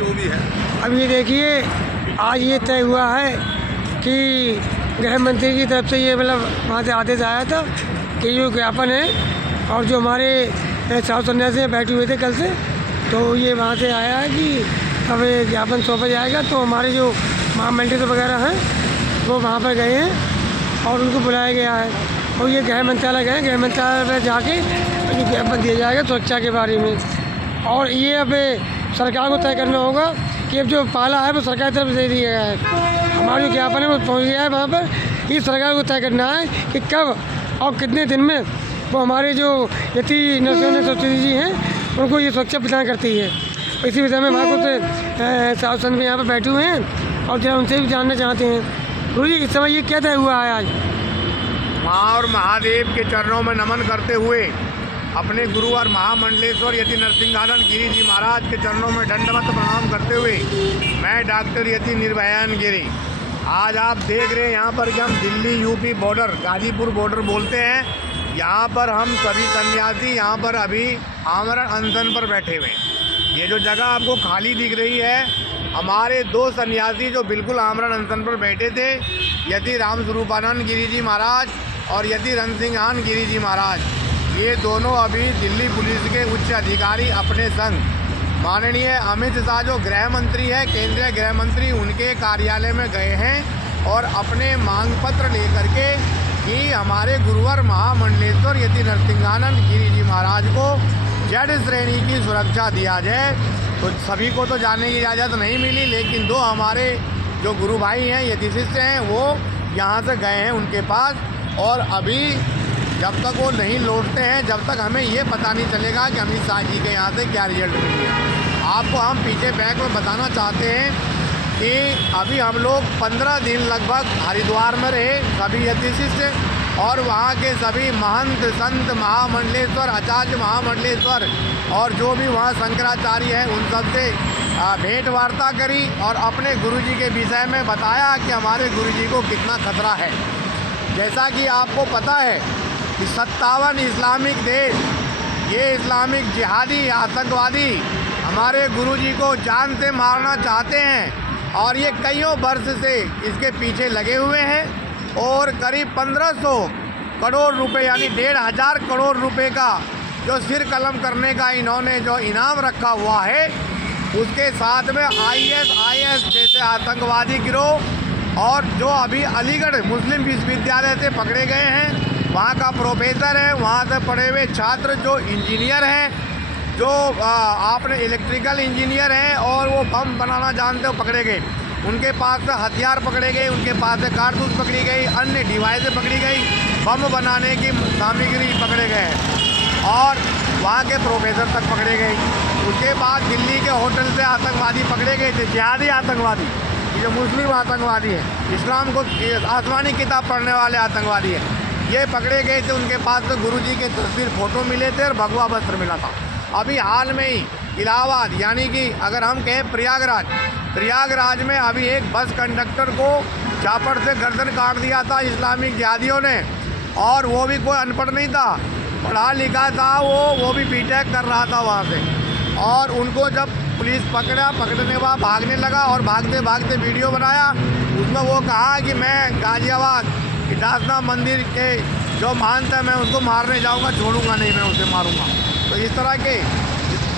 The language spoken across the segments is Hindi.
जो भी है। अब ये देखिए, आज ये तय हुआ है कि गृह मंत्री की तरफ से ये मतलब वहाँ से आदेश आया था कि जो ज्ञापन है और जो हमारे साधु सन्यासी बैठे हुए थे कल से, तो ये वहाँ से आया है कि अब ये ज्ञापन सौंपा जाएगा। तो हमारे जो महामंत्री वगैरह हैं वो वहाँ पर गए हैं और उनको बुलाया गया है और ये गृह मंत्रालय गए, गृह मंत्रालय में जाके जो ज्ञापन दिया जाएगा सुरक्षा के बारे में। और ये अब सरकार को तय करना होगा कि अब जो पाला है वो सरकार की तरफ दे दिया गया है, हमारा जो ज्ञापन है वो पहुँच गया है वहाँ पर। ये सरकार को तय करना है कि कब और कितने दिन में वो हमारे जो यति नरसिंह सरस्वती जी हैं उनको ये सुरक्षा प्रदान करती है। इसी विषय में हमारे कुछ साधु संत भी यहाँ पर बैठे हुए हैं और जरा उनसे भी जानना चाहते हैं। गुरु जी, इस समय ये क्या तय हुआ है आज? माँ और महादेव के चरणों में नमन करते हुए, अपने गुरु और महामंडलेश्वर यति नरसिंहानंद गिरी जी महाराज के चरणों में दंडवत प्रणाम करते हुए मैं डॉक्टर यति निर्भयान गिरी, आज आप देख रहे हैं यहाँ पर कि हम Delhi UP border, Ghazipur border बोलते हैं। यहाँ पर हम सभी सन्यासी यहाँ पर अभी आमरण अनशन पर बैठे हुए हैं। ये जो जगह आपको खाली दिख रही है, हमारे दो सन्यासी जो बिल्कुल आमरण अनशन पर बैठे थे, यति राम स्वरूपानंद गिरी जी महाराज और यति रणसिंहान गिरी जी महाराज, ये दोनों अभी दिल्ली पुलिस के उच्च अधिकारी अपने संग माननीय अमित शाह जो गृह मंत्री है, केंद्रीय गृह मंत्री, उनके कार्यालय में गए हैं और अपने मांग पत्र लेकर के कि हमारे गुरुवर महामंडलेश्वर यति नरसिंहानंद गिरी जी महाराज को जेड श्रेणी की सुरक्षा दिया जाए। तो सभी को तो जाने की इजाज़त नहीं मिली, लेकिन दो हमारे जो गुरु भाई हैं, यति शिष्य हैं, वो यहाँ से गए हैं उनके पास और अभी जब तक वो नहीं लौटते हैं, जब तक हमें ये पता नहीं चलेगा कि अमित शाह जी के यहाँ से क्या रिजल्ट मिलेगा। आपको हम पीछे बैक में बताना चाहते हैं कि अभी हम लोग 15 दिन लगभग हरिद्वार में रहे, सभी यति शिष्य और वहाँ के सभी महंत संत महामंडलेश्वर, आचार्य महामंडलेश्वर और जो भी वहाँ शंकराचार्य हैं, उन सब से भेंट वार्ता करी और अपने गुरुजी के विषय में बताया कि हमारे गुरुजी को कितना खतरा है। जैसा कि आपको पता है कि 57 इस्लामिक देश, ये इस्लामिक जिहादी आतंकवादी हमारे गुरुजी को जान से मारना चाहते हैं और ये कईयों वर्ष से इसके पीछे लगे हुए हैं और करीब 1500 करोड़ रुपए यानी 1500 करोड़ रुपए का जो सिर कलम करने का इन्होंने जो इनाम रखा हुआ है, उसके साथ में IS जैसे आतंकवादी गिरोह और जो अभी अलीगढ़ मुस्लिम विश्वविद्यालय से पकड़े गए हैं, वहाँ का प्रोफेसर है, वहाँ से पढ़े हुए छात्र जो इंजीनियर हैं, जो आपने इलेक्ट्रिकल इंजीनियर हैं और वो बम बनाना जानते हो, पकड़े गए। उनके पास से हथियार पकड़े गए, उनके पास से कारतूस पकड़ी गई, अन्य डिवाइसें पकड़ी गई, बम बनाने की सामग्री पकड़े गए और वहाँ के प्रोफेसर तक पकड़े गए। उसके बाद दिल्ली के होटल से आतंकवादी पकड़े गए थे, जिहादी आतंकवादी, जो मुस्लिम आतंकवादी है, इस्लाम को आसमानी किताब पढ़ने वाले आतंकवादी है, ये पकड़े गए थे। उनके पास तो गुरुजी के तस्वीर फोटो मिले थे और भगवा वस्त्र मिला था। अभी हाल में ही इलाहाबाद यानी कि अगर हम कहें प्रयागराज में अभी एक बस कंडक्टर को चापड़ से गर्दन काट दिया था इस्लामिक जिहादियों ने, और वो भी कोई अनपढ़ नहीं था, पढ़ा लिखा था, वो भी बीटेक कर रहा था वहाँ से। और उनको जब पुलिस पकड़ने के बाद भागने लगा और भागते भागते वीडियो बनाया, उसमें वो कहा कि मैं गाजियाबाद दासनाथ मंदिर के जो महंत है मैं उसको मारने जाऊंगा, छोड़ूंगा नहीं, मैं उसे मारूंगा। तो इस तरह के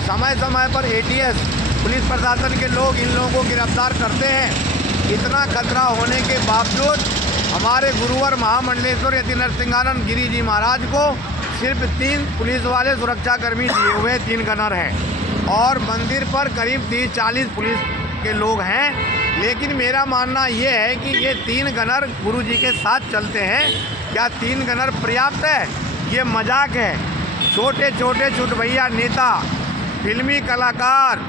समय समय पर ATS पुलिस प्रशासन के लोग इन लोगों को गिरफ्तार करते हैं। इतना खतरा होने के बावजूद हमारे गुरुवर महामंडलेश्वर यति नरसिंहानंद गिरी जी महाराज को सिर्फ 3 पुलिस वाले सुरक्षाकर्मी दिए हुए, 3 गनर हैं और मंदिर पर करीब 30-40 पुलिस के लोग हैं। लेकिन मेरा मानना ये है कि ये 3 गनर गुरुजी के साथ चलते हैं। क्या 3 गनर पर्याप्त है? ये मजाक है। छोटे छोटे चुटभैया नेता, फिल्मी कलाकार,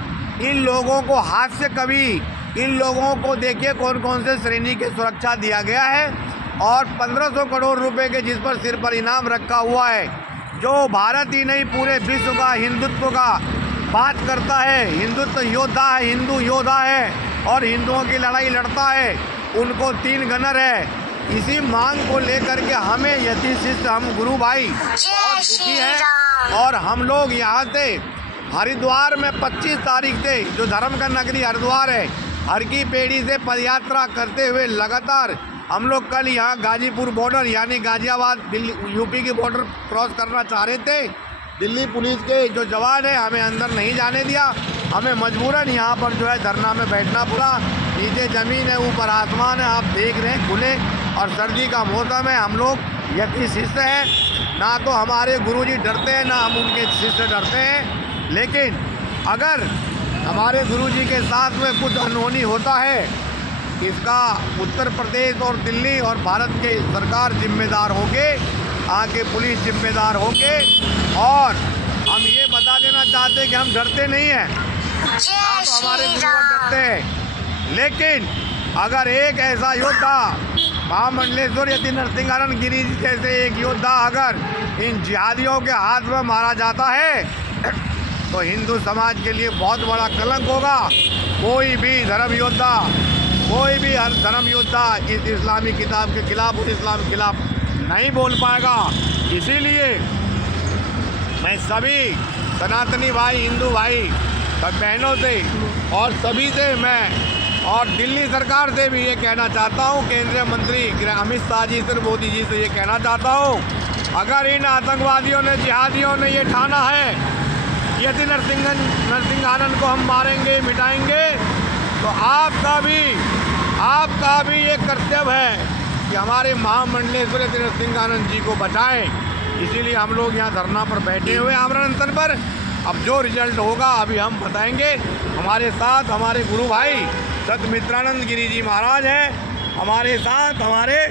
इन लोगों को हास्य कवि, इन लोगों को देखिए कौन कौन से श्रेणी की सुरक्षा दिया गया है और 1500 करोड़ रुपए के जिस पर सिर पर इनाम रखा हुआ है, जो भारत ही नहीं पूरे विश्व का हिंदुत्व का बात करता है, हिंदुत्व योद्धा है, हिंदू योद्धा है और हिंदुओं की लड़ाई लड़ता है, उनको 3 गनर है। इसी मांग को लेकर के हमें यति शिष्य, हम गुरु भाई बहुत दुखी हैं और हम लोग यहाँ से हरिद्वार में 25 तारीख से जो धर्म का नगरी हरिद्वार है, हर की पेड़ी से पदयात्रा करते हुए लगातार हम लोग कल यहाँ गाजीपुर बॉर्डर यानी गाजियाबाद दिल्ली यूपी की बॉर्डर क्रॉस करना चाह रहे थे। दिल्ली पुलिस के जो जवान है हमें अंदर नहीं जाने दिया, हमें मजबूरन यहाँ पर जो है धरना में बैठना पड़ा। नीचे ज़मीन है, ऊपर आसमान है, आप देख रहे हैं खुले, और सर्दी का मौसम है। हम लोग यति शिष्य हैं, ना तो हमारे गुरुजी डरते हैं ना हम उनके शिष्य डरते हैं। लेकिन अगर हमारे गुरुजी के साथ में कुछ अनहोनी होता है, इसका उत्तर प्रदेश और दिल्ली और भारत के सरकार जिम्मेदार होंगे, आगे पुलिस जिम्मेदार होंगे। और हम ये बता देना चाहते हैं कि हम डरते नहीं हैं, ना तो हमारे गुरुवर डरते हैं। लेकिन अगर एक ऐसा योद्धा महामंडलेश्वर यति नरसिंहानंद गिरी जी जैसे एक योद्धा अगर इन जिहादियों के हाथ में मारा जाता है तो हिंदू समाज के लिए बहुत बड़ा कलंक होगा। कोई भी धर्म योद्धा, कोई भी धर्म योद्धा इस इस्लामी किताब के खिलाफ और इस्लाम के खिलाफ नहीं बोल पाएगा। इसीलिए मैं सभी सनातनी भाई, हिंदू भाई बहनों से और सभी से मैं और दिल्ली सरकार से भी ये कहना चाहता हूँ, केंद्रीय मंत्री अमित शाह जी से, मोदी जी से ये कहना चाहता हूँ, अगर इन आतंकवादियों ने, जिहादियों ने ये ठाना है यदि नरसिंहानंद को हम मारेंगे, मिटाएंगे, तो आपका भी ये कर्तव्य है कि हमारे महामंडलेश्वर यति नरसिंहानंद जी को बचाएं। इसीलिए हम लोग यहाँ धरना पर बैठे हुए हैं, आमरण अनशन पर। अब जो रिजल्ट होगा अभी हम बताएंगे। हमारे साथ हमारे गुरु भाई सतमित्रानंद गिरी जी महाराज हैं, हमारे साथ हमारे